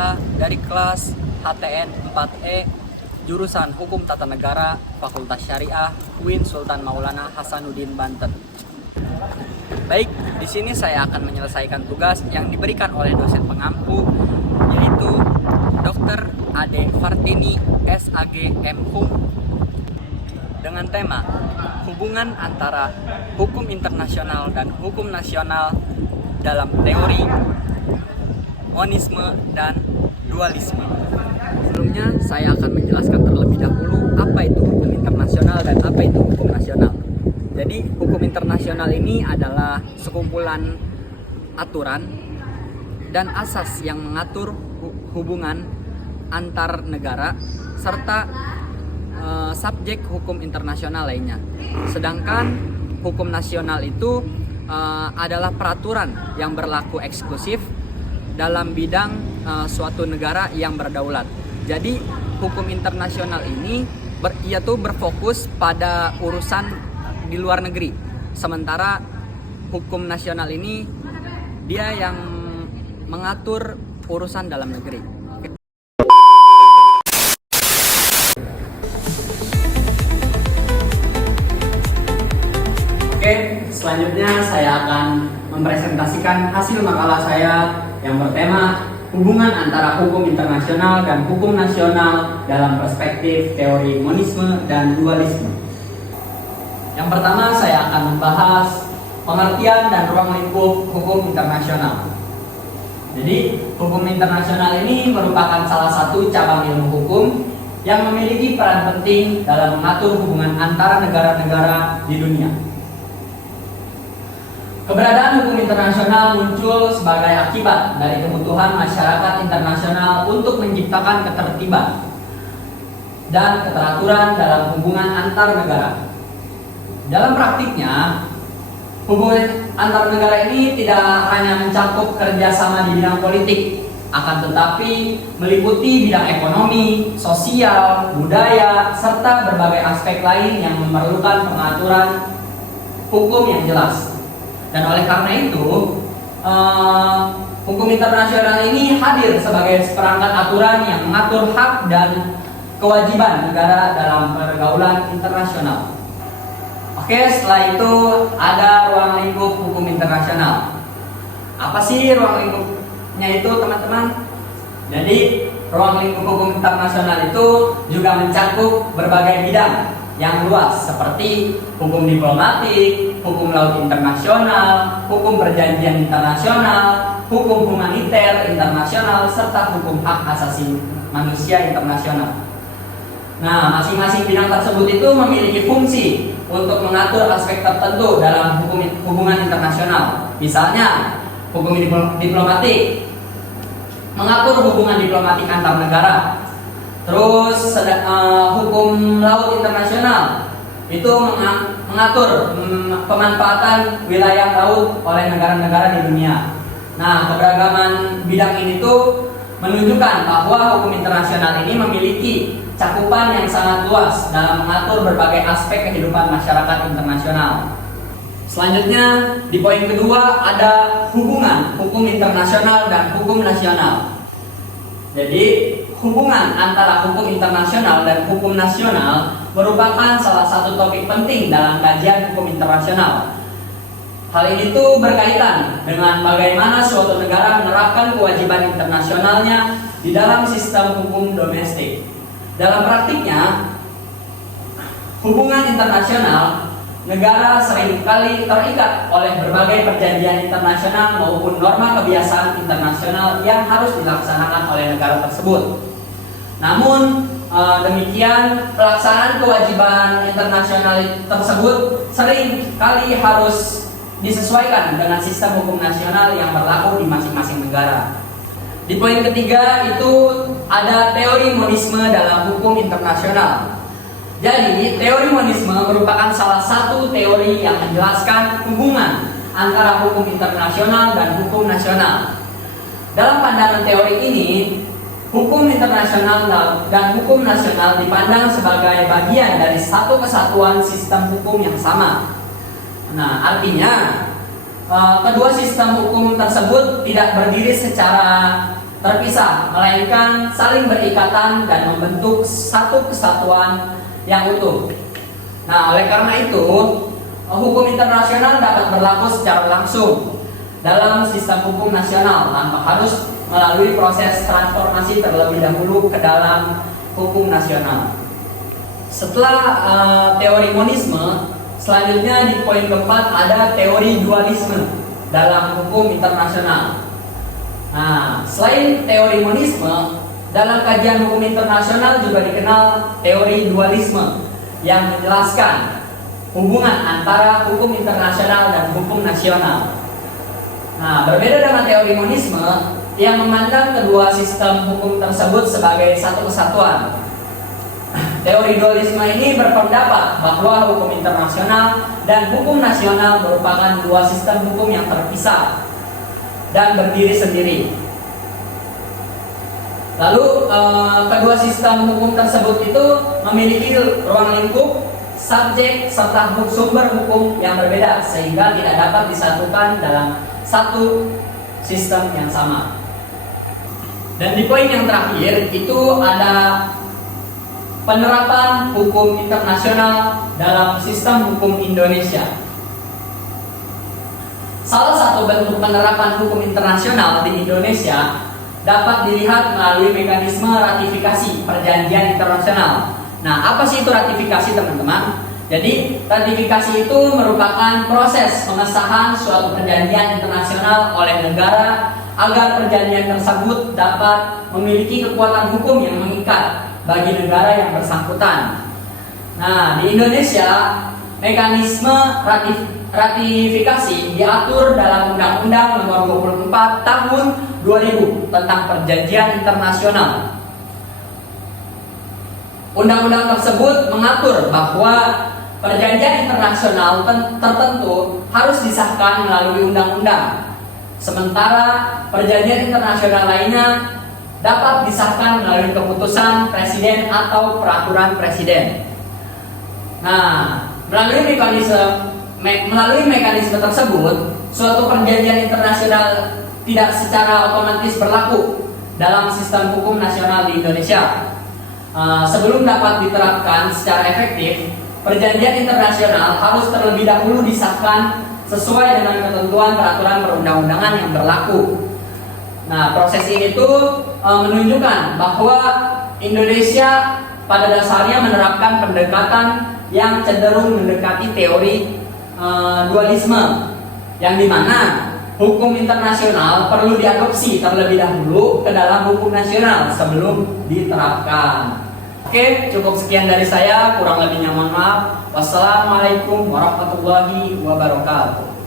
Praha dari kelas HTN 4E jurusan Hukum Tata Negara Fakultas Syariah UIN Sultan Maulana Hasanuddin Banten. Baik, di sini saya akan menyelesaikan tugas yang diberikan oleh dosen pengampu, yaitu Dr. Ade Fartini SAG M.Hum, dengan tema hubungan antara hukum internasional dan hukum nasional dalam teori monisme dan dualisme. Sebelumnya saya akan menjelaskan terlebih dahulu apa itu hukum internasional dan apa itu hukum nasional. Jadi hukum internasional ini adalah sekumpulan aturan dan asas yang mengatur hubungan antar negara serta subjek hukum internasional lainnya. Sedangkan hukum nasional itu adalah peraturan yang berlaku eksklusif dalam bidang suatu negara yang berdaulat. Jadi hukum internasional ini berfokus pada urusan di luar negeri. Sementara hukum nasional ini dia yang mengatur urusan dalam negeri. Oke, selanjutnya saya akan mempresentasikan hasil makalah saya yang bertema hubungan antara hukum internasional dan hukum nasional dalam perspektif teori monisme dan dualisme. Yang pertama saya akan membahas pengertian dan ruang lingkup hukum internasional. Jadi, hukum internasional ini merupakan salah satu cabang ilmu hukum yang memiliki peran penting dalam mengatur hubungan antara negara-negara di dunia. Keberadaan hukum internasional muncul sebagai akibat dari kebutuhan masyarakat internasional untuk menciptakan ketertiban dan keteraturan dalam hubungan antar negara. Dalam praktiknya, hubungan antar negara ini tidak hanya mencakup kerjasama di bidang politik, akan tetapi meliputi bidang ekonomi, sosial, budaya, serta berbagai aspek lain yang memerlukan pengaturan hukum yang jelas. Dan oleh karena itu, hukum internasional ini hadir sebagai seperangkat aturan yang mengatur hak dan kewajiban negara dalam pergaulan internasional. Oke, setelah itu ada ruang lingkup hukum internasional. Apa sih ruang lingkupnya itu, teman-teman? Jadi, ruang lingkup hukum internasional itu juga mencakup berbagai bidang yang luas seperti hukum diplomatik, hukum laut internasional, hukum perjanjian internasional, hukum humaniter internasional, serta hukum hak asasi manusia internasional. Nah, masing-masing bidang tersebut itu memiliki fungsi untuk mengatur aspek tertentu dalam hubungan internasional. Misalnya, hukum diplomatik mengatur hubungan diplomatik antar negara. Terus hukum laut internasional itu mengatur pemanfaatan wilayah laut oleh negara-negara di dunia. Nah, keberagaman bidang ini tuh menunjukkan bahwa hukum internasional ini memiliki cakupan yang sangat luas dalam mengatur berbagai aspek kehidupan masyarakat internasional. Selanjutnya, di poin kedua ada hubungan hukum internasional dan hukum nasional. Jadi, hubungan antara hukum internasional dan hukum nasional merupakan salah satu topik penting dalam kajian hukum internasional. Hal ini tuh berkaitan dengan bagaimana suatu negara menerapkan kewajiban internasionalnya di dalam sistem hukum domestik. Dalam praktiknya, hubungan internasional negara seringkali terikat oleh berbagai perjanjian internasional maupun norma kebiasaan internasional yang harus dilaksanakan oleh negara tersebut. Namun demikian, pelaksanaan kewajiban internasional tersebut sering kali harus disesuaikan dengan sistem hukum nasional yang berlaku di masing-masing negara. Di poin ketiga itu ada teori monisme dalam hukum internasional. Jadi, teori monisme merupakan salah satu teori yang menjelaskan hubungan antara hukum internasional dan hukum nasional. Dalam pandangan teori ini, hukum internasional dan hukum nasional dipandang sebagai bagian dari satu kesatuan sistem hukum yang sama. Nah, artinya kedua sistem hukum tersebut tidak berdiri secara terpisah, melainkan saling berikatan dan membentuk satu kesatuan yang utuh. Nah, oleh karena itu, hukum internasional dapat berlaku secara langsung dalam sistem hukum nasional tanpa harus melalui proses transformasi terlebih dahulu ke dalam hukum nasional. Setelah teori monisme, selanjutnya di poin keempat ada teori dualisme dalam hukum internasional. Nah, selain teori monisme, dalam kajian hukum internasional juga dikenal teori dualisme yang menjelaskan hubungan antara hukum internasional dan hukum nasional. Nah, berbeda dengan teori monisme yang memandang kedua sistem hukum tersebut sebagai satu kesatuan. Teori dualisme ini berpendapat bahwa hukum internasional dan hukum nasional merupakan dua sistem hukum yang terpisah dan berdiri sendiri. Lalu kedua sistem hukum tersebut itu memiliki ruang lingkup, subjek, serta sumber hukum yang berbeda sehingga tidak dapat disatukan dalam satu sistem yang sama. Dan di poin yang terakhir itu ada penerapan hukum internasional dalam sistem hukum Indonesia. Salah satu bentuk penerapan hukum internasional di Indonesia dapat dilihat melalui mekanisme ratifikasi perjanjian internasional. Nah, apa sih itu ratifikasi, teman-teman? Jadi, ratifikasi itu merupakan proses pengesahan suatu perjanjian internasional oleh negara agar perjanjian tersebut dapat memiliki kekuatan hukum yang mengikat bagi negara yang bersangkutan. Nah, di Indonesia, mekanisme ratifikasi diatur dalam Undang-Undang Nomor 24 Tahun 2000 tentang Perjanjian Internasional. Undang-undang tersebut mengatur bahwa perjanjian internasional tertentu harus disahkan melalui undang-undang, sementara perjanjian internasional lainnya dapat disahkan melalui keputusan presiden atau peraturan presiden. Nah, melalui mekanisme tersebut, suatu perjanjian internasional tidak secara otomatis berlaku dalam sistem hukum nasional di Indonesia. Sebelum dapat diterapkan secara efektif, perjanjian internasional harus terlebih dahulu disahkan sesuai dengan ketentuan peraturan perundang-undangan yang berlaku. Nah, proses ini tuh menunjukkan bahwa Indonesia pada dasarnya menerapkan pendekatan yang cenderung mendekati teori dualisme, yang dimana hukum internasional perlu diadopsi terlebih dahulu ke dalam hukum nasional sebelum diterapkan. Oke, cukup sekian dari saya, kurang lebihnya mohon maaf. Wassalamualaikum warahmatullahi wabarakatuh.